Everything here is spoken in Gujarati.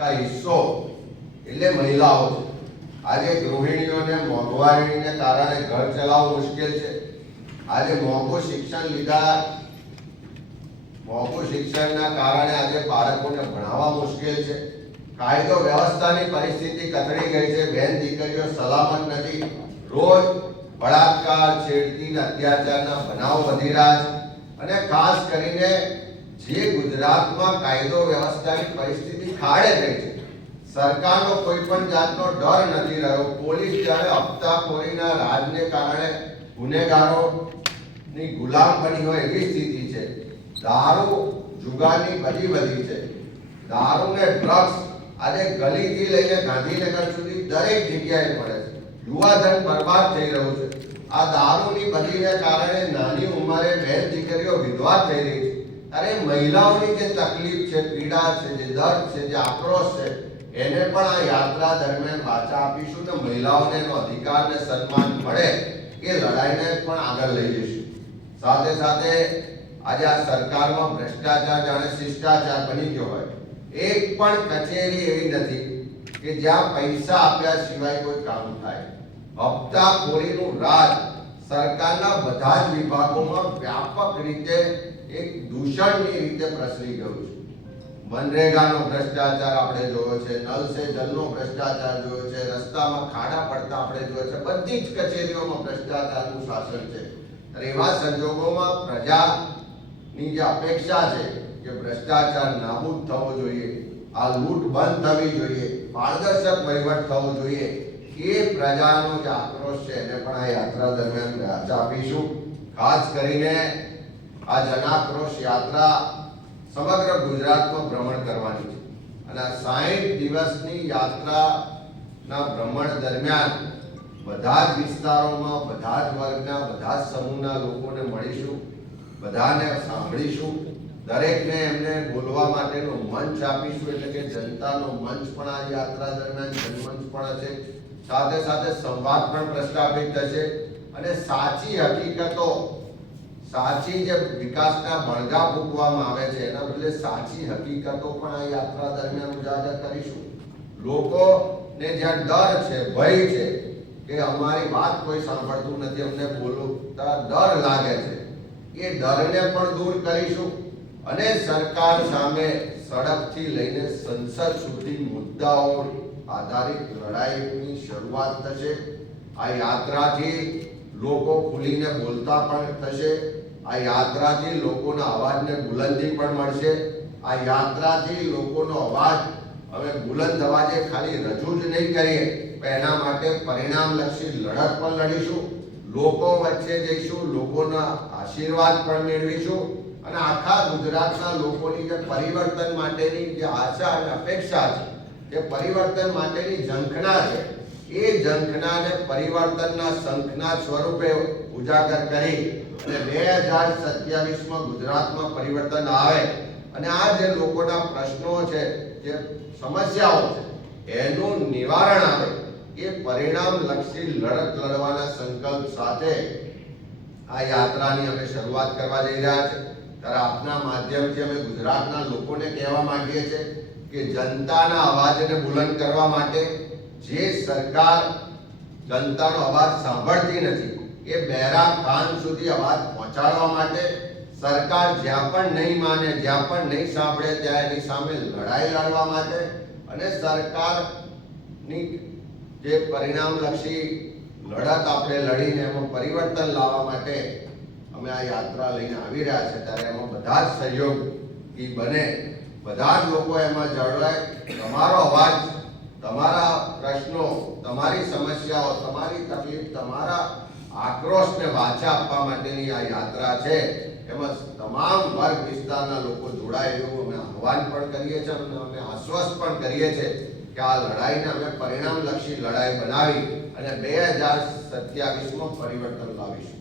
50% હિસ્સો એટલે મહિલાઓ છે। આજે ગૃહિણીઓને મોંઘવારીને કારણે ઘર ચલાવવું મુશ્કેલ છે। આજે મોંઘું શિક્ષણના કારણે આજે બાળકોને ભણાવવા મુશ્કેલ છે। કાયદો વ્યવસ્થાની પરિસ્થિતિ કથળી ગઈ છે। બેન દીકરીઓ સલામત નથી। રોજ બળાત્કાર, છેડતી, અત્યાચારના બનાવો વધી રહ્યા છે। અને ખાસ કરીને જે ગુજરાતમાં કાયદો વ્યવસ્થાની પરિસ્થિતિ ખાડે થઈ છે, સરકારનો કોઈ પણ જાતનો ડર નથી રહ્યો। પોલીસ જ્યારે હપ્તાખોરીના રાજને કારણે ગુનેગારોની ગુલામ બની હોય એવી સ્થિતિ છે। દારૂ, જુગારની બધી વધી છે। દારૂ ને ડ્રગ્સ આજે ગલીથી લઈને ગાંધીનગર સુધી દરેક જગ્યાએ મળે છે। યુવાધન બરબાદ થઈ રહ્યું છે। આ દારૂની બદીને કારણે નાની ઉંમરે બેન દીકરીઓ વિધવા થઈ રહી છે। અરે મહિલાઓની જે તકલીફ છે, પીડા છે, જે દર્દ છે, જે આક્રોશ છે, એને પણ આ યાત્રા દરમિયાન વાચા આપીશું ને મહિલાઓને એનો અધિકાર ને સન્માન મળે એ લડાઈને પણ આગળ લઈ જઈશું। સાથે સાથે આજે આ સરકારમાં ભ્રષ્ટાચાર જાણે શિષ્ટાચાર બની ગયો હોય। એક પણ કચેરી એવી નથી કે જ્યાં પૈસા આપ્યા સિવાય કોઈ કામ થાય। હપ્તાખોરીનું રાજ સરકારના બધા જ વિભાગોમાં વ્યાપક રીતે એક દૂષણની રીતે પ્રસરી ગયું છે। મનરેગાનો ભ્રષ્ટાચાર આપણે જોયો છે, નલ સે જલનો ભ્રષ્ટાચાર જોયો છે, રસ્તામાં ખાડા પડતા આપણે જોયો છે। બધી જ કચેરીઓમાં ભ્રષ્ટાચારનું શાસન છે। અને એવા સંજોગોમાં પ્રજાની જે અપેક્ષા છે કે ભ્રષ્ટાચાર નાબૂદ થવો જોઈએ, આ લૂંટ બંધ થવી જોઈએ, પારદર્શક વહીવટ થવો જોઈએ, એ પ્રજાનો જે આક્રોશ છે એને પણ આ યાત્રા દરમિયાન વાચા આપીશું। ખાસ કરીને આ જનાક્રોશ યાત્રા સમગ્ર ગુજરાતમાં ભ્રમણ કરવાની છે। અને આ 60 દિવસની યાત્રાના ભ્રમણ દરમિયાન બધા જ વિસ્તારોમાં, બધા જ વર્ગના, બધા જ સમૂહના લોકોને મળીશું, બધાને સાંભળીશું, દરેકને એમને બોલવા માટેનો મંચ આપીશું। એટલે કે જનતાનો મંચ પણ આ યાત્રા દરમિયાન જનમંચ પણ હશે। સાથે સાથે સંવાદ પણ પ્રસ્થાપિત થશે અને સાચી હકીકતો, સાચી જે વિકાસના બળગા ફૂંકવામાં આવે છે એના બદલે સાચી હકીકતો પણ આ યાત્રા દરમિયાન ઉજાગર કરીશું। લોકોને જ્યાં ડર છે, ભય છે કે અમારી વાત કોઈ સાંભળતું નથી, અમને બોલતા ડર લાગે છે, એ ડરને પણ દૂર કરીશું। અને સરકાર સામે સડકથી લઈને સંસદ સુધી મુદ્દાઓ આધારિત લડાઈની શરૂઆત થશે। આ યાત્રાથી લોકો ખુલીને બોલતા પણ થશે। આ યાત્રાથી લોકોના અવાજને બુલંદી પણ મળશે। આ યાત્રાથી લોકોનો અવાજ હવે બુલંદ અવાજે ખાલી રજૂ જ નહીં કરીએ, પણ એના માટે પરિણામલક્ષી લડત પણ લડીશું। લોકો વચ્ચે જઈશું, લોકોના આશીર્વાદ પણ મેળવીશું અને આખા ગુજરાતના લોકોની જે પરિવર્તન માટેની જે આશા અને અપેક્ષા છે, જે પરિવર્તન માટેની ઝંખના છે, એ ઝંખનાને પરિવર્તનના શંખના સ્વરૂપે ઉજાગર કરી અને 2027માં ગુજરાતમાં પરિવર્તન આવે અને આ જે લોકોના પ્રશ્નો છે, જે સમસ્યાઓ છે, એનું નિવારણ આવે, એ પરિણામલક્ષી લડત લડવાના સંકલ્પ સાથે આ યાત્રાની અમે શરૂઆત કરવા જઈ રહ્યા છે। ત્યારે આપના માધ્યમથી અમે ગુજરાતના લોકોને કહેવા માંગીએ છીએ કે જનતાના અવાજને બુલંદ કરવા માટે જે સરકાર જનતાનો અવાજ સાંભળતી નથી, એ બહેરા કાન સુધી અવાજ પહોંચાડવા માટે સરકાર જ્યાં પણ નહીં માને, જ્યાં પણ નહીં સાંભળે ત્યાં એની સામે લડાઈ લડવા માટે અને સરકારની જે પરિણામલક્ષી લડત આપણે લડીને એમાં પરિવર્તન લાવવા માટે અમે આ યાત્રા લઈને આવી રહ્યા છે। ત્યારે એમાં બધા જ સહયોગી બને, બધા જ લોકો એમાં જોડાય। તમારો અવાજ, તમારા પ્રશ્નો, તમારી સમસ્યાઓ, તમારી તકલીફ, તમારા આક્રોશને વાચા આપવા માટેની આ યાત્રા છે। એમાં તમામ વર્ગ વિસ્તારના લોકો જોડાય એવું અમે આહવાન પણ કરીએ છીએ અને અમે આશ્વસ્ત પણ કરીએ છીએ કે આ લડાઈને અમે પરિણામલક્ષી લડાઈ બનાવી અને 2027માં પરિવર્તન લાવીશું।